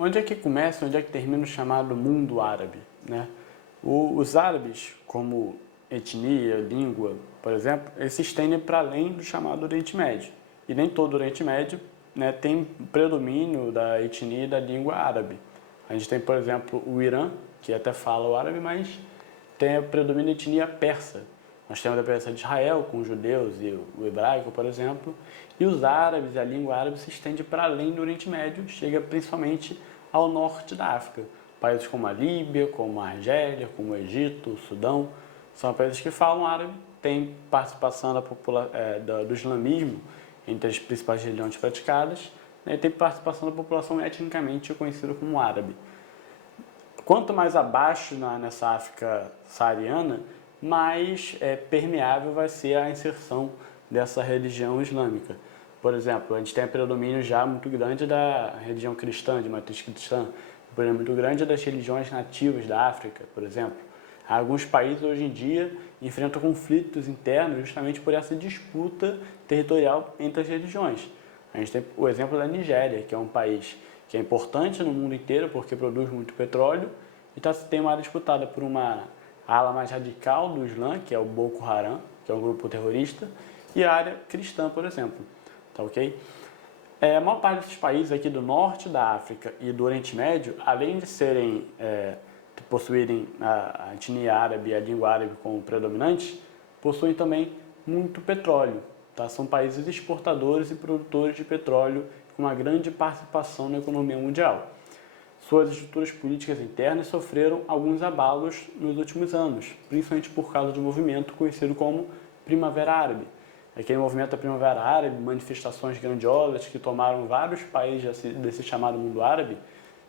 onde é que começa, onde é que termina o chamado mundo árabe, né? Os árabes, como etnia, língua, por exemplo, eles se estendem para além do chamado Oriente Médio. E nem todo o Oriente Médio, né, tem predomínio da etnia e da língua árabe. A gente tem, por exemplo, o Irã, que até fala o árabe, mas tem a predomínio da etnia persa. Nós temos a presença de Israel, com os judeus e o hebraico, por exemplo, e os árabes, a língua árabe se estende para além do Oriente Médio, chega principalmente ao norte da África. Países como a Líbia, como a Argélia, como o Egito, o Sudão, são países que falam árabe, tem participação do islamismo entre as principais religiões praticadas, né, e tem participação da população etnicamente conhecida como árabe. Quanto mais abaixo nessa África saariana, mais permeável vai ser a inserção dessa religião islâmica. Por exemplo, a gente tem um predomínio já muito grande da religião cristã, de matriz cristã, um predomínio muito grande das religiões nativas da África, por exemplo. Alguns países hoje em dia enfrentam conflitos internos justamente por essa disputa territorial entre as religiões. A gente tem o exemplo da Nigéria, que é um país que é importante no mundo inteiro porque produz muito petróleo e tem uma área disputada por uma ala mais radical do Islã, que é o Boko Haram, que é um grupo terrorista, e a área cristã, por exemplo. Tá ok? A maior parte desses países aqui do norte da África e do Oriente Médio, além de possuírem a etnia árabe e a língua árabe como predominantes, possuem também muito petróleo. Tá? São países exportadores e produtores de petróleo com uma grande participação na economia mundial. Suas estruturas políticas internas sofreram alguns abalos nos últimos anos, principalmente por causa de um movimento conhecido como Primavera Árabe. Aquele movimento da Primavera Árabe, manifestações grandiosas que tomaram vários países desse chamado mundo árabe,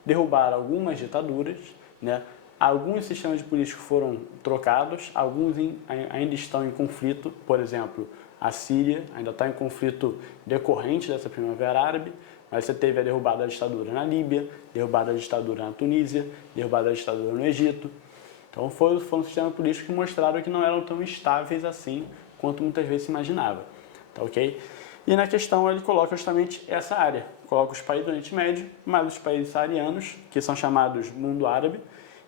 derrubaram algumas ditaduras, né? Alguns sistemas políticos foram trocados, alguns ainda estão em conflito, por exemplo, a Síria ainda está em conflito decorrente dessa Primavera Árabe, mas você teve a derrubada da ditadura na Líbia, derrubada da ditadura na Tunísia, derrubada da ditadura no Egito. Então foram sistemas políticos que mostraram que não eram tão estáveis assim quanto muitas vezes se imaginava. Tá ok? E na questão ele coloca justamente essa área. Coloca os países do Oriente Médio, mais os países saarianos, que são chamados mundo árabe,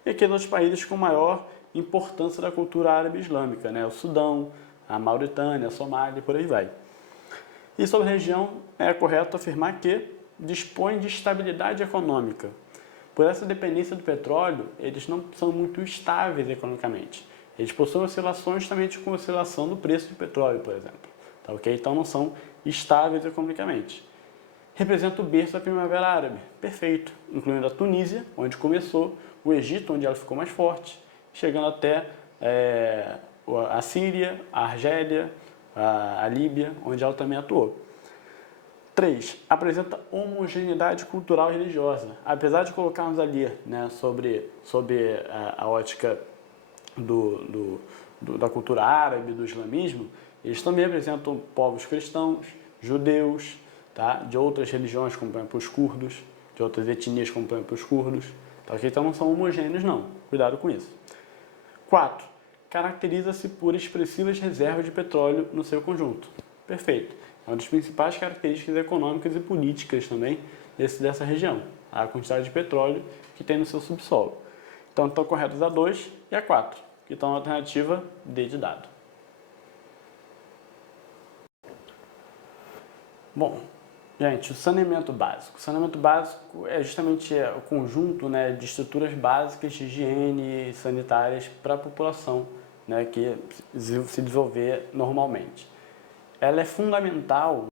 e aqueles outros países com maior importância da cultura árabe islâmica, né? O Sudão, a Mauritânia, a Somália e por aí vai. E sobre a região, é correto afirmar que dispõe de estabilidade econômica. Por essa dependência do petróleo, eles não são muito estáveis economicamente. Eles possuem oscilações justamente com oscilação do preço do petróleo, por exemplo. Tá, okay? Então não são estáveis economicamente. Representa o berço da Primavera Árabe, perfeito, incluindo a Tunísia, onde começou, o Egito, onde ela ficou mais forte, chegando até a Síria, a Argélia, a Líbia, onde ela também atuou. 3. Apresenta homogeneidade cultural e religiosa. Apesar de colocarmos ali, né, sobre a ótica da cultura árabe, do islamismo, eles também apresentam povos cristãos, judeus, tá, de outras religiões, como por exemplo os curdos, de outras etnias, como por exemplo os curdos. Tá, okay? Então não são homogêneos não, cuidado com isso. 4. Caracteriza-se por expressivas reservas de petróleo no seu conjunto. Perfeito. É uma das principais características econômicas e políticas também dessa região, a quantidade de petróleo que tem no seu subsolo. Então estão corretos a 2 e a 4, que estão na alternativa D de dado. Bom, gente, o saneamento básico. O saneamento básico é justamente o conjunto, né, de estruturas básicas de higiene sanitárias para a população, né, que se desenvolver normalmente. Ela é fundamental